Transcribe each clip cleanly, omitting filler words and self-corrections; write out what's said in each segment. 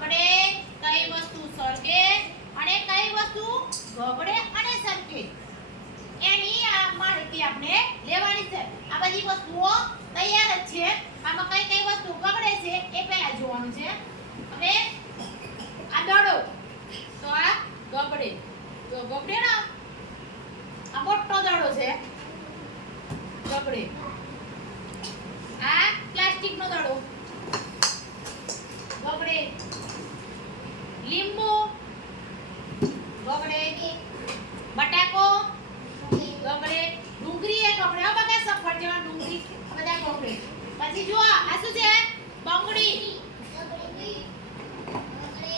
બગડે, કઈ વસ્તુ સળગે અને કઈ વસ્તુ બગડે અને સળગે એની આ માહિતી આપણે લેવાની છે. આ બધી વસ્તુઓ તૈયાર જ છે. આમાં કઈ કઈ વસ્તુ બગડે છે એ પહેલા જોવાનું છે. હવે આ દડો તો આ બગડે, તો બગડે ને આ મોટો દડો છે બગડે. આ પ્લાસ્ટિક નો દડો બગડે. લીંબુ બગડે. બટાકો બગડે. ડુંગળી એ બગડે. આ બધા સફરજન ડુંગળી બધા બગડે. પછી જો આ શું છે? બંગડી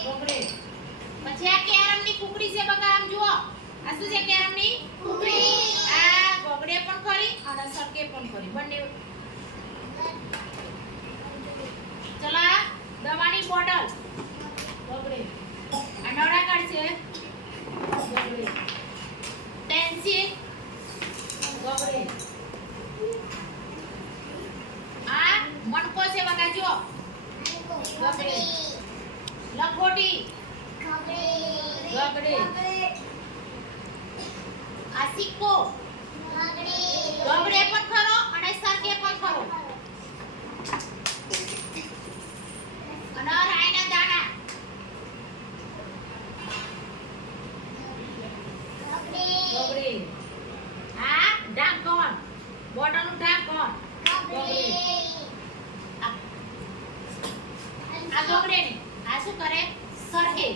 બગડે. પછી આ કેરમની કુકડી છે બગા. આમ જુઓ આ શું છે? કેરમની કુકડી. આ બગડે પણ ખરી અને સળગે પણ ખરી બંને. ચલા દવાની બોટલ બગડે. આ નળાકાર છે બગડે. પેન્સિલ બગડે. આ મણકો છે બગા જો બગડે. લખોટી બગડે. આ સિક્કો બગડે પણ ખરો અને સળગે પણ ખરો. અને રાઈના દાણા બગડે. આ ઢાંકણ બોટલનું ઢાંકણ બગડે. આ બગડે ને આ શું કરે? સળગે.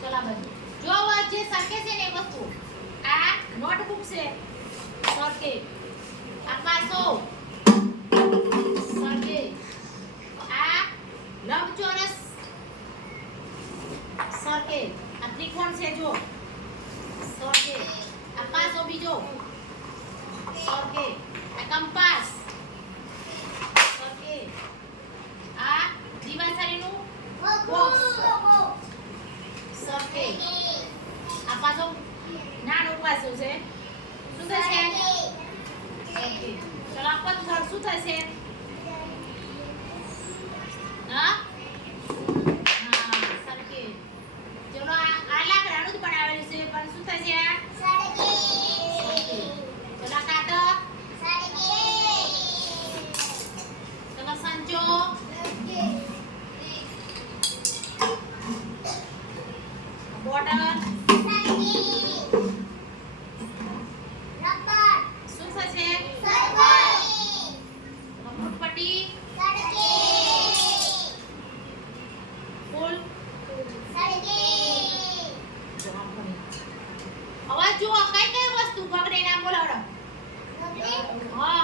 ચલા બધું જો જે સળગે છે ને એ વસ્તુ. આ નોટબુક છે સળગે. આ કાસો સળગે. આ લંબચોરસ સળગે. આ ત્રિકોણ છે જો સળગે. આ કાસો બીજો સળગે. આ કંપાસ સળગે. આ દિવાસળીનું બોક્સ સળગે. આ પાછો નાનું પાછું છે શું થશે? સળગે. ચલો આ પથ્થર શું થશે? હા સળગે. ચલો આ લાકડાનું જ બનાવેલું છે પણ શું થશે? આ સળગે. ચલો કાતર સળગે. ચલો સંચો બોટલ સળગે. રબર શું થશે? સળગે. ફૂટપટ્ટી સળગે. ફૂલ સળગે. હવે જુઓ કઈ કઈ વસ્તુ બગડે ના બોલાવડો. હા